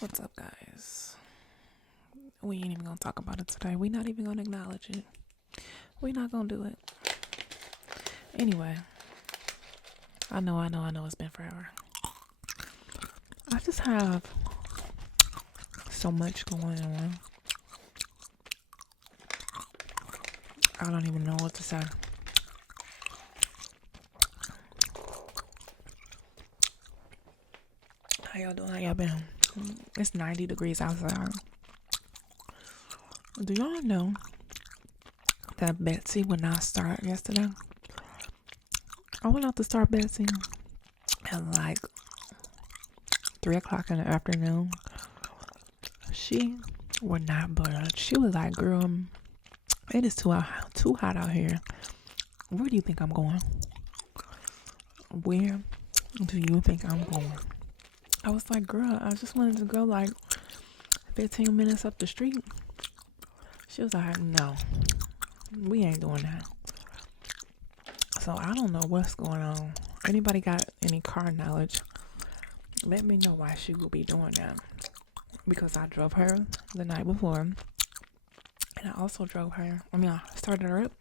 What's up, guys? We ain't even gonna talk about it today. We not even gonna acknowledge it. We not gonna do it. Anyway, I know it's been forever. I just have so much going on. I don't even know what to say. How y'all doing? How y'all been? It's 90 degrees outside. Do y'all know that Betsy would not start yesterday? I went out to start Betsy at like 3 o'clock in the afternoon. She would not budge. She was like, girl, it is too hot out here. Where do you think I'm going? Where do you think I'm going? I was like, girl, I just wanted to go like 15 minutes up the street. She was like, no, we ain't doing that. So I don't know what's going on. Anybody got any car knowledge? Let me know why she would be doing that. Because I drove her the night before. And I also I started her up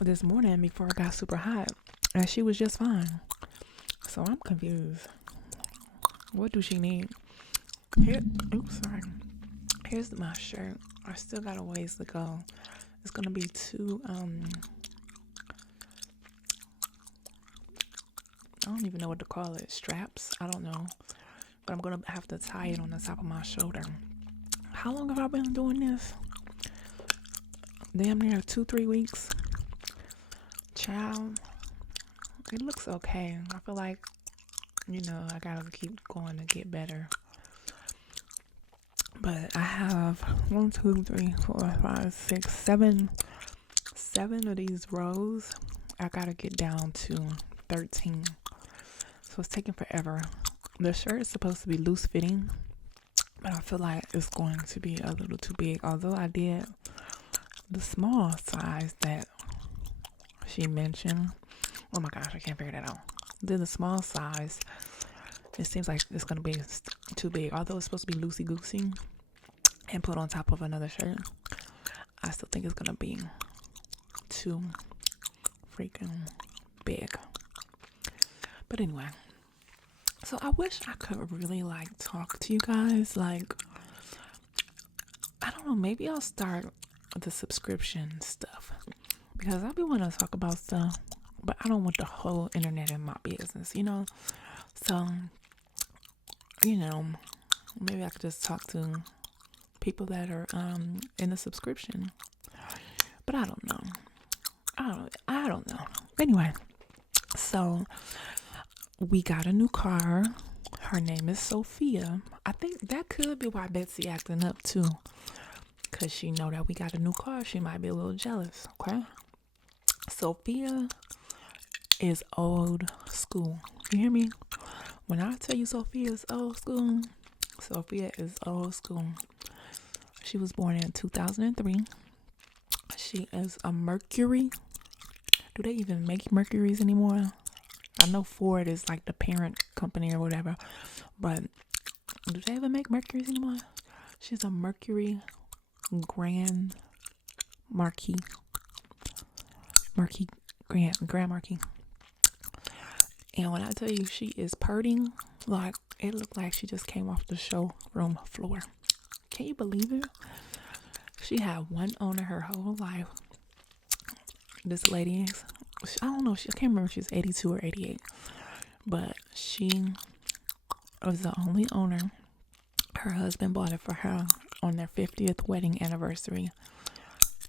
this morning before it got super hot. And she was just fine. So I'm confused. What do she need? Here's my shirt. I still got a ways to go. It's gonna be two I don't even know what to call it. Straps. I don't know. But I'm gonna have to tie it on the top of my shoulder. How long have I been doing this? Damn near 2-3 weeks. Child. It looks okay. I feel like, I gotta keep going to get better. But I have 1, 2, 3, 4, 5, 6, 7 of these rows. I gotta get down to 13. So it's taking forever. The shirt is supposed to be loose fitting, but I feel like it's going to be a little too big. Although I did the small size that she mentioned. Oh my gosh, I can't figure that out. Did the small size. It seems like it's going to be too big. Although it's supposed to be loosey-goosey and put on top of another shirt, I still think it's going to be too freaking big. But anyway, so I wish I could really talk to you guys. I don't know, maybe I'll start the subscription stuff because I be wanting to talk about stuff, but I don't want the whole internet in my business, So, maybe I could just talk to people that are in the subscription. But I don't know. I don't know. Anyway, so we got a new car. Her name is Sophia. I think that could be why Betsy acting up too. Cause she know that we got a new car. She might be a little jealous. Okay. Sophia is old school. You hear me? When I tell you Sophia is old school, Sophia is old school. She was born in 2003. She is a Mercury. Do they even make Mercuries anymore? I know Ford is like the parent company or whatever, but do they even make Mercuries anymore? She's a Mercury Grand Marquis. Grand Marquis. And when I tell you she is purting, it looked like she just came off the showroom floor. Can you believe it? She had one owner her whole life. This lady, I don't know, I can't remember if she's 82 or 88, but she was the only owner. Her husband bought it for her on their 50th wedding anniversary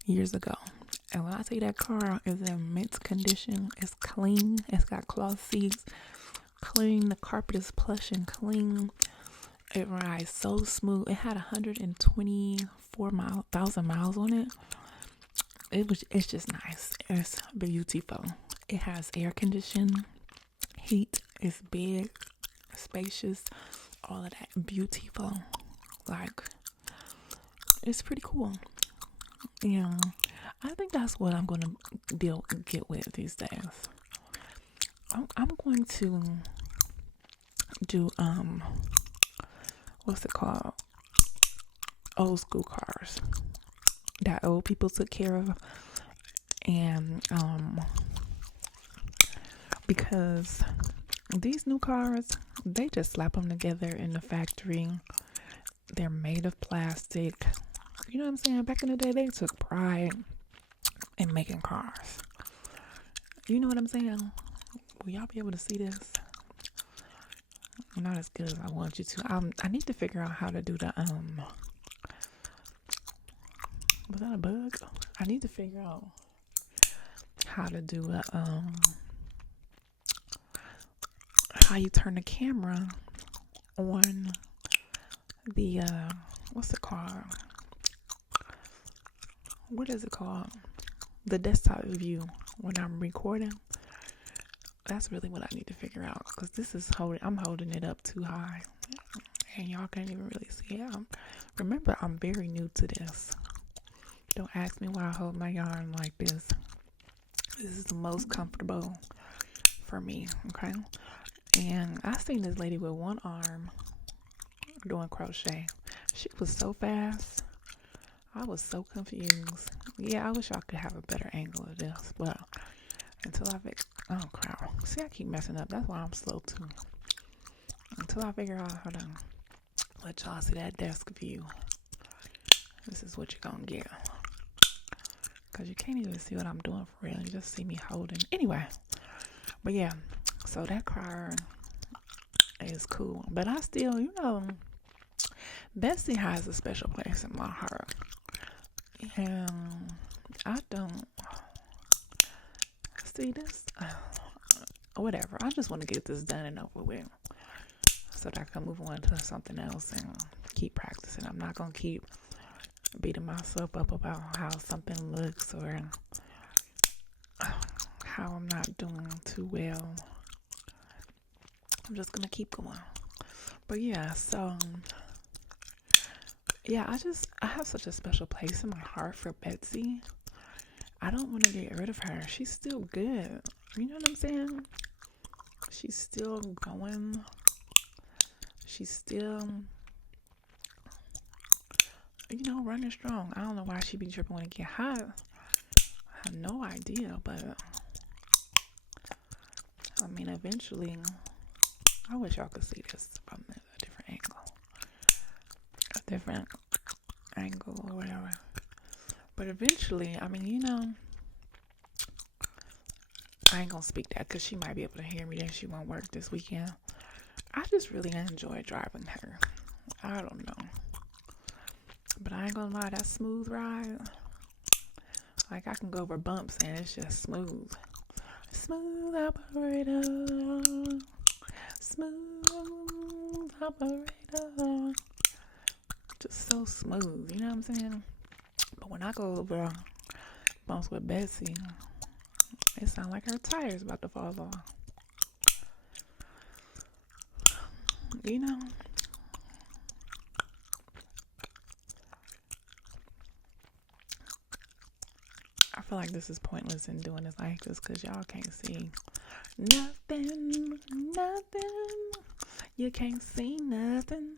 years ago. And when I tell you that car is in mint condition, it's clean, it's got cloth seats, clean, the carpet is plush and clean. It rides so smooth. It had 124,000 miles on it. It's just nice. It's beautiful. It has air conditioning, heat, it's big, spacious, all of that. Beautiful. It's pretty cool. I think that's what I'm gonna get with these days. I'm going to do what's it called? Old school cars that old people took care of. And because these new cars, they just slap them together in the factory. They're made of plastic. You know what I'm saying? Back in the day, they took pride in making cars. You know what I'm saying? Will y'all be able to see this? Not as good as I want you to. I need to figure out how to do the was that a bug? I need to figure out how to do how you turn the camera on the what's it called? What is it called? The desktop view when I'm recording. That's really what I need to figure out, because this is I'm holding it up too high and y'all can't even really see it. Remember, I'm very new to this. Don't ask me why I hold my yarn like this. This is the most comfortable for me, okay? And I seen this lady with one arm doing crochet. She was so fast. I was so confused. Yeah, I wish I could have a better angle of this, but until oh crap. See, I keep messing up. That's why I'm slow too. Until I figure out how to let y'all see that desk view. This is what you're gonna get. Because you can't even see what I'm doing for real. You just see me holding. Anyway. But yeah. So that car is cool. But I still, Betsy has a special place in my heart. And I don't see this. Whatever. I just want to get this done and over with, so that I can move on to something else and keep practicing. I'm not going to keep beating myself up about how something looks or how I'm not doing too well. I'm just going to keep going. But yeah, so yeah, I have such a special place in my heart for Betsy. I don't want to get rid of her. She's still good. You know what I'm saying? She's still going. She's still, running strong. I don't know why she be tripping when it get hot. I have no idea, but I mean, eventually, I wish y'all could see this from a different angle or whatever. But eventually, I mean, I ain't gonna speak that because she might be able to hear me. Then she won't work this weekend. I just really enjoy driving her. I don't know. But I ain't gonna lie, that smooth ride, like I can go over bumps and it's just smooth. Smooth operator. Smooth operator. Just so smooth, you know what I'm saying? But when I go over bumps with Betsy, it sounds like her tires about to fall off. I feel like this is pointless in doing this like this because y'all can't see nothing. You can't see nothing.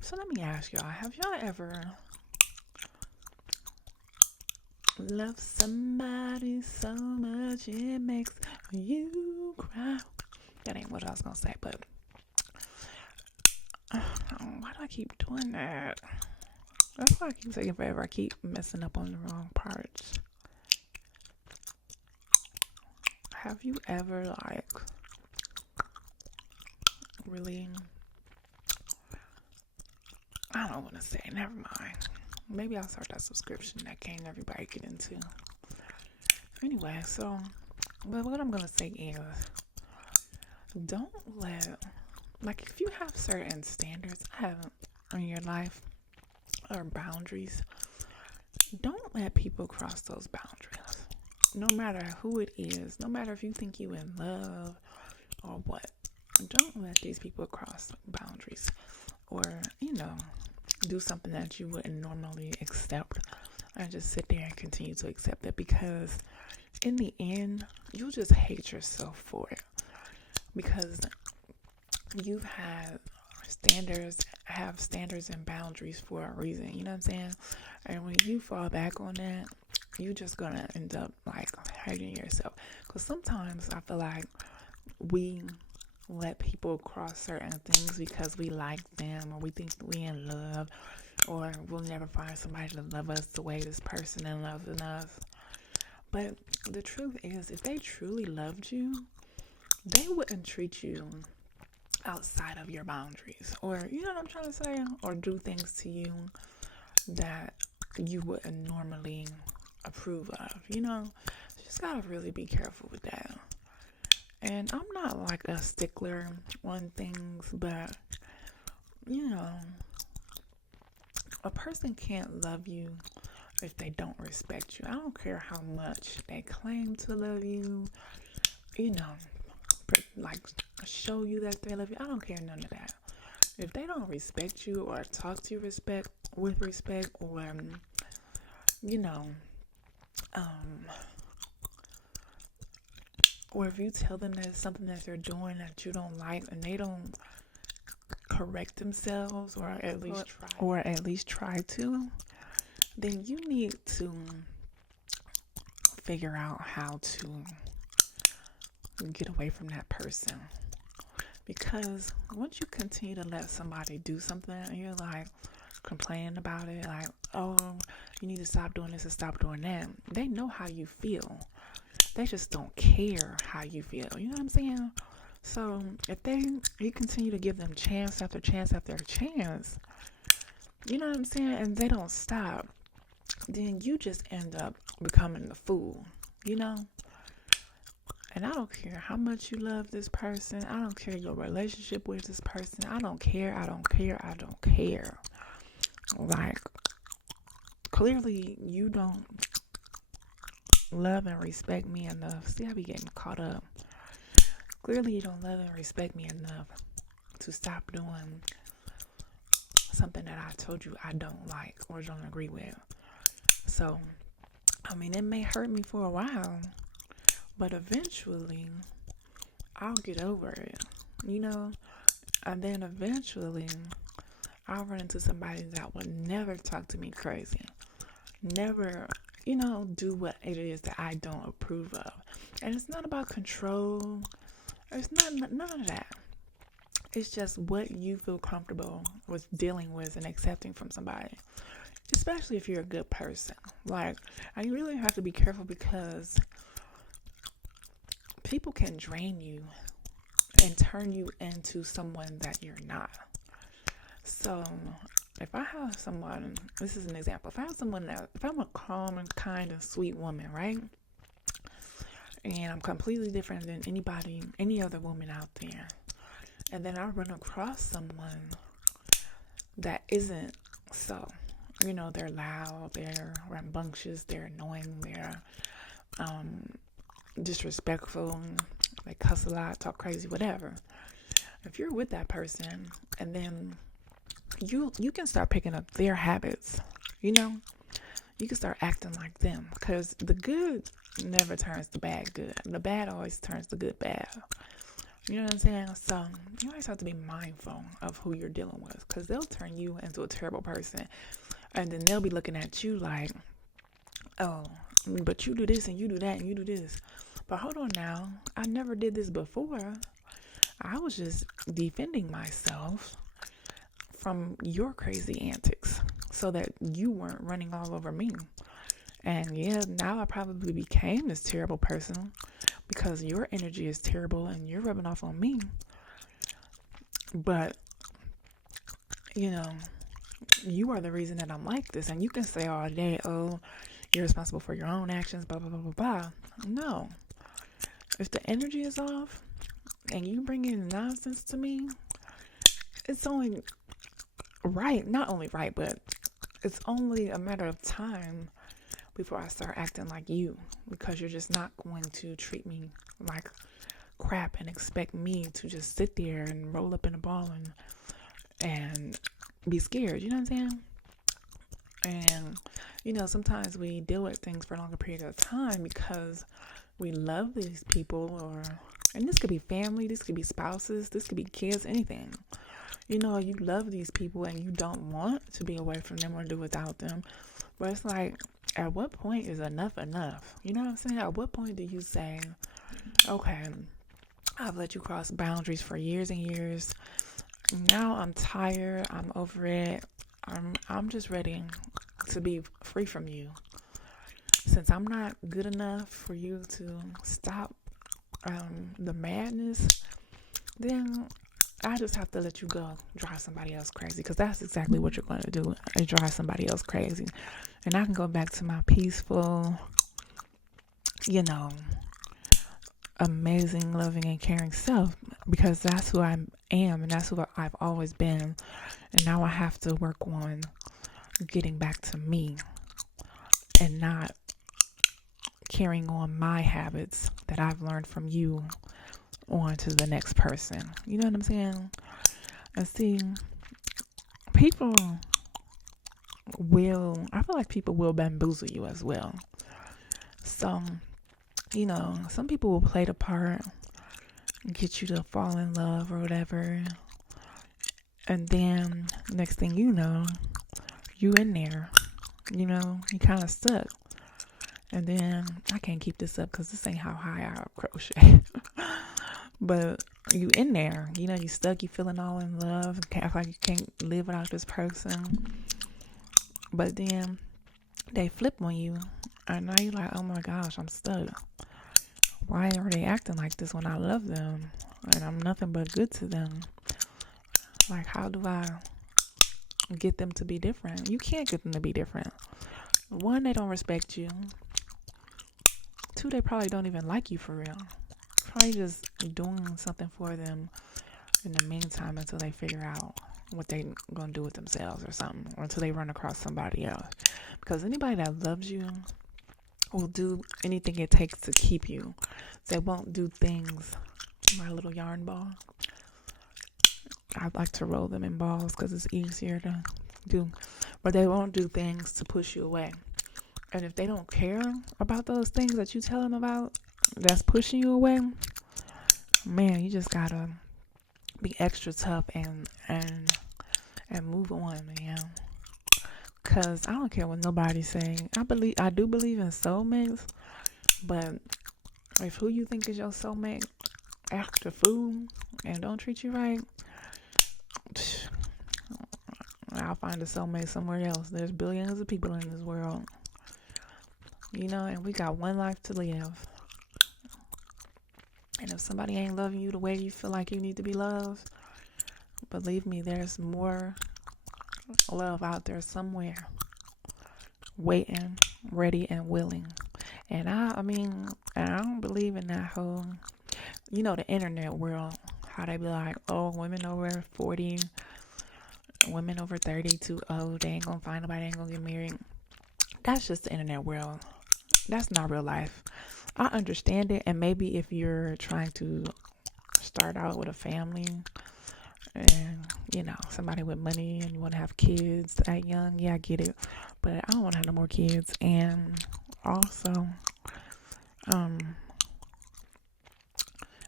So let me ask y'all, have y'all ever loved somebody so much it makes you cry? That ain't what I was gonna say, but why do I keep doing that? That's why I keep taking forever. I keep messing up on the wrong parts. Have you ever really, I don't want to say, never mind. Maybe I'll start that subscription that can't everybody get into. Anyway, so, but what I'm going to say is, don't let, if you have certain standards in your life or boundaries, don't let people cross those boundaries. No matter who it is, no matter if you think you in love or what, don't let these people cross boundaries or, do something that you wouldn't normally accept and just sit there and continue to accept it, because in the end, you'll just hate yourself for it. Because you have standards and boundaries for a reason. You know what I'm saying? And when you fall back on that, you're just gonna end up like hurting yourself. Because sometimes I feel like we let people cross certain things because we like them, or we think we in love, or we'll never find somebody to love us the way this person in love with us. But the truth is, if they truly loved you, they wouldn't treat you outside of your boundaries, or you know what I'm trying to say, or do things to you that you wouldn't normally approve of. Just gotta really be careful with that. And I'm not like a stickler on things, but a person can't love you if they don't respect you. I don't care how much they claim to love you, like show you that they love you. I don't care none of that. If they don't respect you or talk to you with respect, or or if you tell them that it's something that they're doing that you don't like, and they don't correct themselves, or at least try to, then you need to figure out how to get away from that person. Because once you continue to let somebody do something and you're like complaining about it, like, oh, you need to stop doing this and stop doing that, they know how you feel. They just don't care how you feel. You know what I'm saying? So if you continue to give them chance after chance after chance, you know what I'm saying, and they don't stop, then you just end up becoming the fool, And I don't care how much you love this person. I don't care your relationship with this person. I don't care. Like, clearly you don't love and respect me enough. See, I be getting caught up. Clearly you don't love and respect me enough to stop doing something that I told you I don't like or don't agree with. So, it may hurt me for a while, but eventually I'll get over it, and then eventually I'll run into somebody that would never talk to me crazy, never, do what it is that I don't approve of. And it's not about control. It's not none of that. It's just what you feel comfortable with dealing with and accepting from somebody, especially if you're a good person. Like, I really have to be careful, because people can drain you and turn you into someone that you're not. So if I have someone, this is an example, if I'm a calm and kind and sweet woman, right? And I'm completely different than any other woman out there, and then I run across someone that isn't so, they're loud, they're rambunctious, they're annoying, they're disrespectful, they cuss a lot, talk crazy, whatever. If you're with that person, and then you can start picking up their habits, you can start acting like them, because the good never turns the bad good. The bad always turns the good bad. You know what I'm saying? So you always have to be mindful of who you're dealing with, because they'll turn you into a terrible person, and then they'll be looking at you like, oh, but you do this and you do that and you do this. But hold on now, I never did this before. I was just defending myself from your crazy antics so that you weren't running all over me. And yeah, now I probably became this terrible person because your energy is terrible and you're rubbing off on me. But, you are the reason that I'm like this. And you can say all day, oh, you're responsible for your own actions, blah, blah, blah, blah, blah. No. If the energy is off and you bring in nonsense to me, it's only right, not only right, but it's only a matter of time before I start acting like you, because you're just not going to treat me like crap and expect me to just sit there and roll up in a ball and be scared. You know what I'm saying? And sometimes we deal with things for a longer period of time because we love these people, or And this could be family, this could be spouses, this could be kids, anything. You know, you love these people and you don't want to be away from them or do without them. But it's like, at what point is enough enough? You know what I'm saying? At what point do you say, okay, I've let you cross boundaries for years and years. Now I'm tired. I'm over it. I'm just ready to be free from you. Since I'm not good enough for you to stop the madness, then I just have to let you go, drive somebody else crazy, because that's exactly what you're going to do, is drive somebody else crazy. And I can go back to my peaceful, you know, amazing, loving, and caring self, because that's who I am and that's who I've always been. And now I have to work on getting back to me and not carrying on my habits that I've learned from you on to the next person. You know what I'm saying? And see, people I feel like people will bamboozle you as well. So, you know, some people will play the part and get you to fall in love or whatever. And then next thing you know, you in there, you know, you kind of stuck. And then I can't keep this up because this ain't how high I crochet. But you in there, you know, you stuck, you feeling all in love, act like you can't live without this person. But then they flip on you, and now you're like, oh my gosh, I'm stuck. Why are they acting like this when I love them and I'm nothing but good to them? Like, how do I get them to be different? You can't get them to be different. One, they don't respect you. Two, they probably don't even like you for real. Probably just doing something for them in the meantime until they figure out what they're going to do with themselves or something, or until they run across somebody else. Because anybody that loves you will do anything it takes to keep you. They won't do things. My little yarn ball, I like to roll them in balls because it's easier to do. But they won't do things to push you away. And if they don't care about those things that you tell them about that's pushing you away, man, you just gotta be extra tough and move on, man. Cause I don't care what nobody's saying. I do believe in soulmates, but if who you think is your soulmate act a fool and don't treat you right, I'll find a soulmate somewhere else. There's billions of people in this world, you know, and we got one life to live. And if somebody ain't loving you the way you feel like you need to be loved, believe me, there's more love out there somewhere, waiting, ready, and willing. And I don't believe in that whole, you know, the internet world, how they be like, oh, women over 40, women over 30 too old, they ain't gonna find nobody, they ain't gonna get married. That's just the internet world. That's not real life. I understand it, and maybe if you're trying to start out with a family and, you know, somebody with money and you want to have kids that young, yeah, I get it. But I don't want to have no more kids. And also,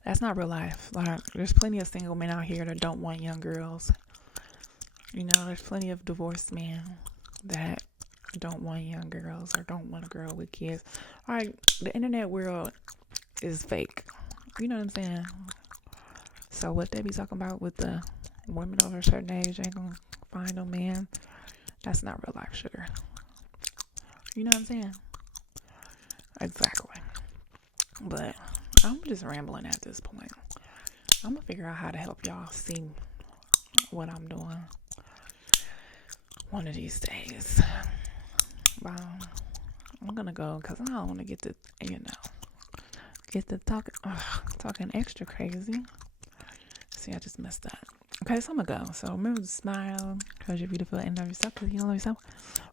that's not real life. Like, there's plenty of single men out here that don't want young girls. You know, there's plenty of divorced men that don't want young girls or don't want a girl with kids. All right, the internet world is fake. You know what I'm saying? So what they be talking about with the women over a certain age ain't gonna find no man, that's not real life, sugar. You know what I'm saying? Exactly. But I'm just rambling at this point. I'm gonna figure out how to help y'all see what I'm doing one of these days. I'm gonna go because I don't want to get to, talking extra crazy. See, I just messed up. Okay, so I'm gonna go. So remember to smile, because you're beautiful and love yourself, because you don't love yourself.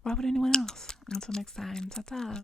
Why would anyone else? Until next time, ta-ta.